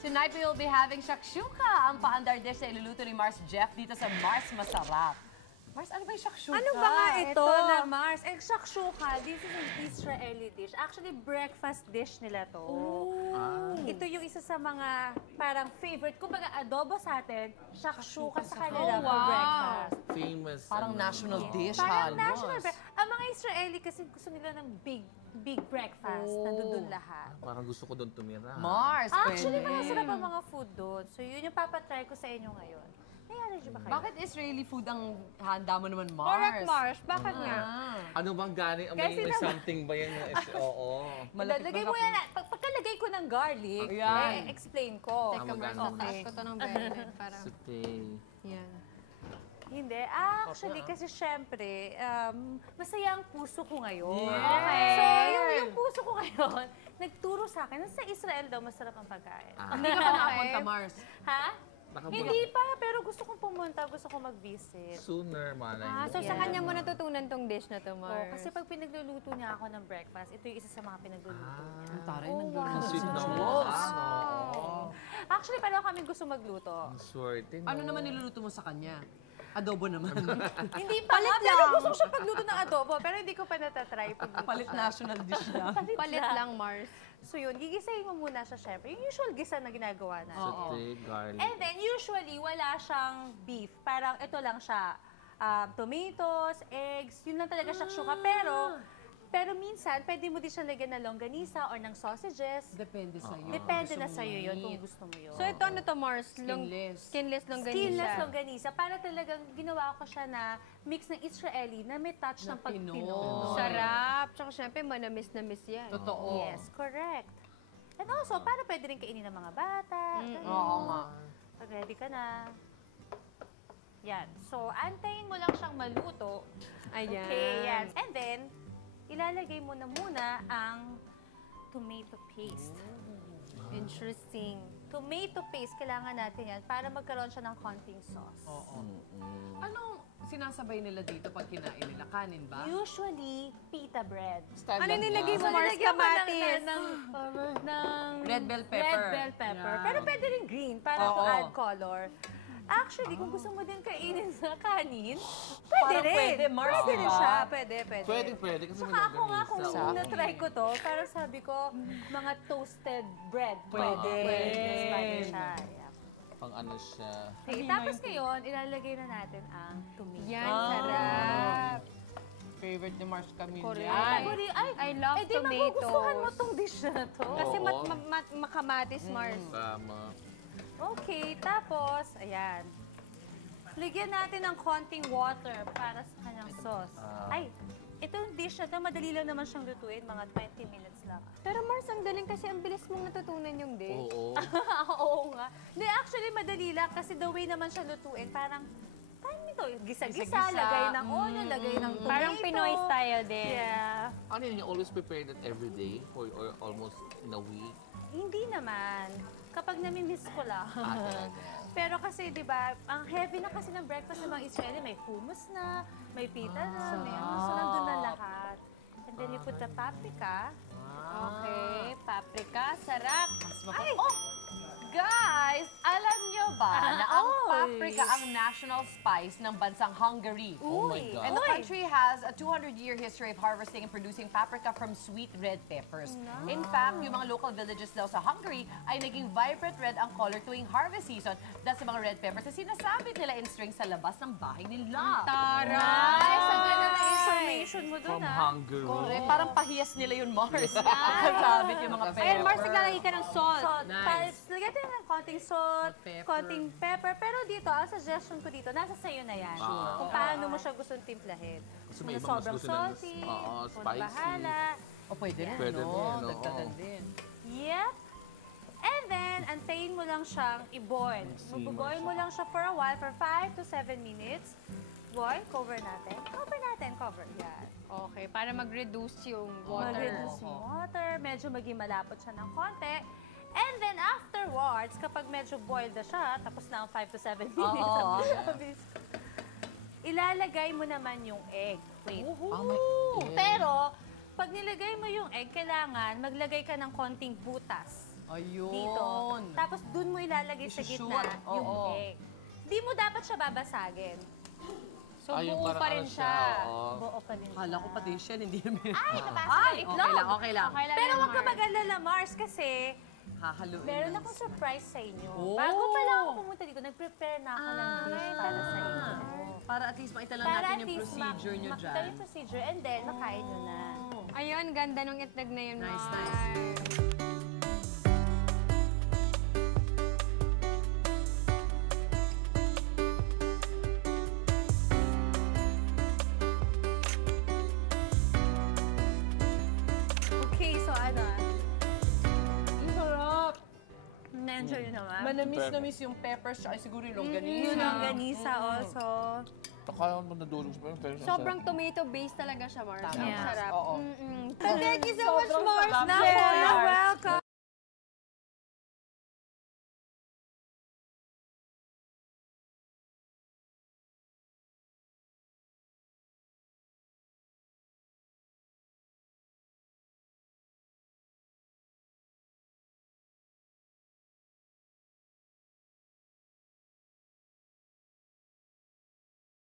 Tonight we will be having shakshuka, ang paandar dish na iluluto ni Mars Jeff dito sa Mars Masarap. Mars, ano ba yung shakshuka? Ano ba nga ito? Ito na Mars. Shakshuka, this is an Israeli dish. Actually, breakfast dish nila to. Ito yung isa sa mga parang favorite. Kumbaga, adobo sa atin, shakshuka sa kanila for breakfast. Famous. Parang national dish Parang halos. national breakfast. Ang mga Israeli kasi gusto nila ng big breakfast. Nandun lahat. Parang gusto ko doon tumira. Mars, Actually, pwede. masarap ang mga food doon. So, yun yung papatry ko sa inyo ngayon. May allergy ba kayo? Bakit Israeli food ang handa mo naman, Mars? Correct, Mars. Bakit nga? Ano bang gani? Kasi May naman- something ba yan? Oo. Lagay mo yan. Pagkalagay ko ng garlic, Ayan. explain ko. Teka, Mars, nataas ko to ng very para... Sute. Yan. Hindi. Actually, kasi syempre, masaya ang puso ko ngayon. Yes. So, yung puso ko ngayon, nagturo sa akin na sa Israel daw masarap ang pagkain. Hindi ka pa nakapunta, Mars. Ha? Nakabula- Hindi pa, pero gusto kong pumunta, gusto kong mag-visit. Sooner, malay mo. So sa kanya mo natutunan tong dish na to, Mars. Kasi pag pinagluluto niya ako ng breakfast, ito yung isa sa mga pinagluluto niya. Ang taray, Oh, nagluluto wow. Sweet si naman. Jules. Oo. Actually, pareho kami gusto magluto. Ang swerte, no? Ano naman niluluto mo sa kanya? Adobo naman. Hindi pa nga, pero gusto ko siya pagluto ng adobo, pero hindi ko pa natatry pagluto Palit siya. national dish na. Palit lang, Mars. So yun, gigisahin mo muna siya syempre. Yung usual gisa na ginagawa natin. Sute, garlic. And then, usually, wala siyang beef. Parang ito lang siya. Tomatoes, eggs, yun lang talaga shakshuka. Pero minsan, pwede mo din siya lagyan ng longganisa or ng sausages. Depende sa'yo. Depende Gusto na mo sa'yo yun meat. kung gusto mo yun. So ito ano to, Mars? Skinless. Skinless longganisa. Skinless longganisa. Para talagang ginawa ko siya na mix ng Israeli na may touch ng Pinoy. pag-Pinoy. Sarap. Tsaka syempre, manamis na miss yan. Totoo. Yes, correct. And also, para pwede rin kainin ng mga bata. Oo nga. Pag ready ka na. Yan. So, antayin mo lang siyang maluto. Ayan. Okay, yan. And then, ilalagay mo na muna ang tomato paste. Interesting. Tomato paste, kailangan natin yan para magkaroon siya ng konting sauce. Oo. Anong sinasabay nila dito pag kinain nila? Kanin ba? Usually, pita bread. Ano nilagay mo, So, Mars? nilagyan ko Kamatis. ng Red bell pepper. Red bell pepper. Yeah. Pero pwede rin green para to Oo. add color. Actually, kung gusto mo din kainin sa kanin, pwede Parang rin. pwede, Mars, Pwede rin diba? siya. Pwede. Pwede kasi Saka ako nga, kung longganisa, na-try ko to, parang sabi ko, mga toasted bread. Pwede. Pwede siya. Yeah. Pang ano siya. Okay, tapos ngayon, ilalagay na natin ang tomato. Yan, sarap. Favorite ni Mars Camille. Correct. yan. I love di magugustuhan mo tomatoes. tong dish na to. Kasi Oo. makamatis, Mars. Tama. Okay, tapos, ayan. Lagyan natin ng konting water para sa kanyang sauce. Ay, itong dish na to, madali lang naman siyang lutuin, mga 20 minutes lang. Pero Mars, ang galing kasi ang bilis mong natutunan yung dish. Oo. Oo nga. Hindi, actually, madali lang kasi the way naman siya lutuin, parang, time nito, gisa-gisa, Gisa-gisa. lagay ng onion, lagay ng tomato. Parang Pinoy style din. Yeah. Ano yun, you always prepare that every day or almost in a week? Hindi naman. Kapag namimiss ko lang. Talaga. Pero kasi, di ba, ang heavy na kasi ng breakfast ng mga Israeli. May hummus na, may pita na, may ano. So, nandun na lahat. And then you put the paprika. Okay, paprika, sarap. Ay! Guys, alam nyo ba na ang Oy. paprika ang national spice ng bansang Hungary? Oh my God. And the country has a 200-year history of harvesting and producing paprika from sweet red peppers. In fact, yung mga local villages daw sa Hungary ay naging vibrant red ang color tuwing harvest season dahil sa mga red peppers na sinasabit nila in strings sa labas ng bahay nila. Taray! Ang ganda na information mo dun, From ah. Hungary. Correct. Parang pahiyas nila yun, Mars. Kasabit yung mga pepper. Ayan, Mars, naglalagay ka ng salt. Salt. Nice. Lagyan natin ng konting salt, Pepper. konting pepper. Pero dito, ang suggestion ko dito, nasa sayo na yan. Kung paano mo siya gustong timplahin. Kasi Kung may na ibang mas sobrang gusto ng salty, oo, kung spicy. bahala. O pwede rin, Pwede no? din, oo. Dagdagan din. Yep. And then, antayin mo lang siyang i-boil. Mag-boil mo lang siya for a while, for 5 to 7 minutes. Boil, cover natin. Cover. Yan. Okay, para mag-reduce yung water. Mag-reduce yung water, medyo maging malapot siya ng konti. And then afterwards, kapag medyo boiled na siya, tapos na ang 5 to 7 minutes, Oo. mabilis. Ilalagay mo naman yung egg. Wait. Pero, Pag nilagay mo yung egg, kailangan maglagay ka ng konting butas ayun. dito. Tapos ilalagay sa Isushoot. gitna yung Oo. egg. Di mo dapat siya babasagin. So, Ay, yung buo parang pa rin ano siya. oo. Buo pa din Kala ko pati shell, hindi namin. Ay, nabasag Ay, ang itlog. okay lang, okay lang. Okay lang Pero yan, huwag ka Mars. mag-alala, Mars, kasi Hahaluin. meron lang. akong surprise sa inyo. Oh. Bago pa lang ako pumunta dito, nag-prepare na ako ng dish para sa inyo. Para at least makita lang Para natin at yung least procedure nyo makita dyan. yung procedure and then makain nyo na. Ayun, ganda nung itlog na yun, Nice, Mars. nice. Okay, so ano? Ang sarap! Na-enjoy nyo naman? Manamis-namis yung peppers, tsaka siguro yung longganisa. Yung longganisa also. Akala mo nadulog pa pero Sobrang tomato-based talaga siya, Mars. Tama. Ang Yes. sarap. Oo. Thank you so much, Mars. sarap. Nako, Yes. you're welcome.